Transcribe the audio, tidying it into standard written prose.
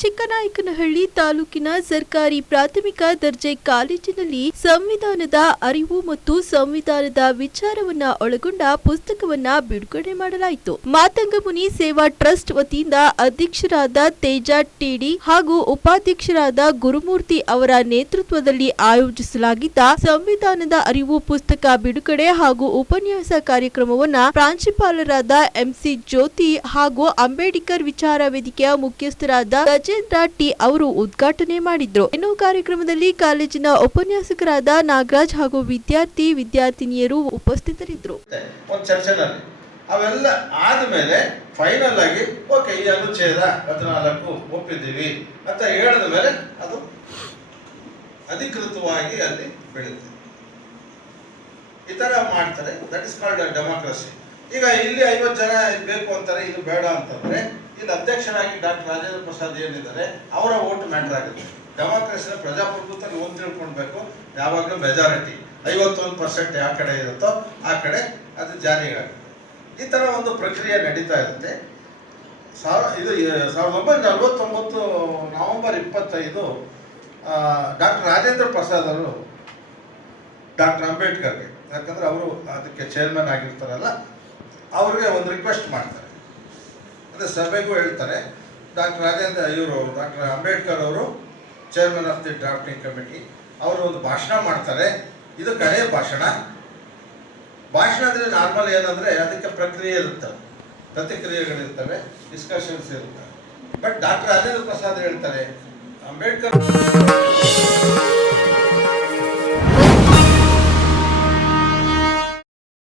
ಚಿಕ್ಕನಾಯಕನಹಳ್ಳಿ ತಾಲೂಕಿನ ಸರ್ಕಾರಿ ಪ್ರಾಥಮಿಕ ದರ್ಜೆ ಕಾಲೇಜಿನಲ್ಲಿ ಸಂವಿಧಾನದ ಅರಿವು ಮತ್ತು ಸಂವಿಧಾನದ ವಿಚಾರವನ್ನ ಒಳಗೊಂಡ ಪುಸ್ತಕವನ್ನ ಬಿಡುಗಡೆ ಮಾಡಲಾಯಿತು. ಮಾತಂಗಮುನಿ ಸೇವಾ ಟ್ರಸ್ಟ್ ವತಿಯಿಂದ ಅಧ್ಯಕ್ಷರಾದ ತೇಜ ಟಿಡಿ ಹಾಗೂ ಉಪಾಧ್ಯಕ್ಷರಾದ ಗುರುಮೂರ್ತಿ ಅವರ ನೇತೃತ್ವದಲ್ಲಿ ಆಯೋಜಿಸಲಾಗಿದ್ದ ಸಂವಿಧಾನದ ಅರಿವು ಪುಸ್ತಕ ಬಿಡುಗಡೆ ಹಾಗೂ ಉಪನ್ಯಾಸ ಕಾರ್ಯಕ್ರಮವನ್ನ ಪ್ರಾಂಶುಪಾಲರಾದ ಎಂಸಿ ಜ್ಯೋತಿ ಹಾಗೂ ಅಂಬೇಡ್ಕರ್ ವಿಚಾರ ವೇದಿಕೆಯ ಮುಖ್ಯಸ್ಥರಾದ ಗಜೇಂದ್ರ ಟಿ ಅವರು ಉದ್ಘಾಟನೆ ಮಾಡಿದ್ರು. ಇನ್ನು ಕಾರ್ಯಕ್ರಮದಲ್ಲಿ ಕಾಲೇಜಿನ ಉಪನ್ಯಾಸಕರಾದ ನಾಗರಾಜ್ ಹಾಗೂ ವಿದ್ಯಾರ್ಥಿನಿಯರು ಉಪಸ್ಥಿತರಿದ್ದರು. ಅವೆಲ್ಲ ಆದಮೇಲೆ ಫೈನಲ್ ಆಗಿ ಓಕೆ ಈ ಅನುಚ್ಛೇದ 14 ಒಪ್ಪಿದ್ದೀವಿ ಅಂತ ಹೇಳಿದ ಮೇಲೆ ಅದು ಅಧಿಕೃತವಾಗಿ ಅಲ್ಲಿ ಬೆಳೀತದೆ. ಈ ತರ ಮಾಡ್ತಾರೆ. That is called democracy. ಈಗ ಇಲ್ಲಿ 50 ಜನ ಬೇಕು ಅಂತಾರೆ, ಇದು ಬೇಡ ಅಂತಂದ್ರೆ ಇಲ್ಲಿ ಅಧ್ಯಕ್ಷರಾಗಿ ಡಾಕ್ಟರ್ ರಾಜೇಂದ್ರ ಪ್ರಸಾದ್ ಏನಿದ್ದಾರೆ ಅವರ ಓಟ್ ಮ್ಯಾಟರ್ ಆಗುತ್ತೆ. ಡೆಮಾಕ್ರಸಿನ ಪ್ರಜಾಪ್ರಭುತ್ವ ನೀವು ತಿಳ್ಕೊಳ್ಬೇಕು. ಯಾವಾಗಲೂ ಮೆಜಾರಿಟಿ 51% ಯಾವ ಕಡೆ ಇರುತ್ತೋ ಆ ಕಡೆ ಅದು ಜಾರಿಯಾಗುತ್ತೆ. ಈ ತರ ಒಂದು ಪ್ರಕ್ರಿಯೆ ನಡೀತಾ ಇರುತ್ತೆ. ಇದು 1949 ನವೆಂಬರ್ 25 ಡಾಕ್ಟರ್ ರಾಜೇಂದ್ರ ಪ್ರಸಾದ್ ಅವರು ಡಾಕ್ಟರ್ ಅಂಬೇಡ್ಕರ್ಗೆ, ಯಾಕಂದ್ರೆ ಅವರು ಅದಕ್ಕೆ ಚೇರ್ಮನ್ ಆಗಿರ್ತಾರಲ್ಲ, ಅವ್ರಿಗೆ ಒಂದು ರಿಕ್ವೆಸ್ಟ್ ಮಾಡ್ತಾರೆ. ಅಂದರೆ ಸಭೆಗೂ ಹೇಳ್ತಾರೆ, ಡಾಕ್ಟರ್ ಅಂಬೇಡ್ಕರ್ ಅವರು chairman of the drafting committee, ಅವರು ಒಂದು ಭಾಷಣ ಮಾಡ್ತಾರೆ. ಇದು ಕಡೆಯ ಭಾಷಣ ಅಂದರೆ ನಾರ್ಮಲ್ ಏನಂದರೆ ಅದಕ್ಕೆ ಪ್ರಕ್ರಿಯೆ ಇರುತ್ತವೆ, ಪ್ರತಿಕ್ರಿಯೆಗಳಿರ್ತವೆ, ಡಿಸ್ಕಷನ್ಸ್ ಇರ್ತವೆ. ಬಟ್ ಡಾಕ್ಟರ್ ರಾಜೇಂದ್ರ ಪ್ರಸಾದ್ ಹೇಳ್ತಾರೆ, ಅಂಬೇಡ್ಕರ್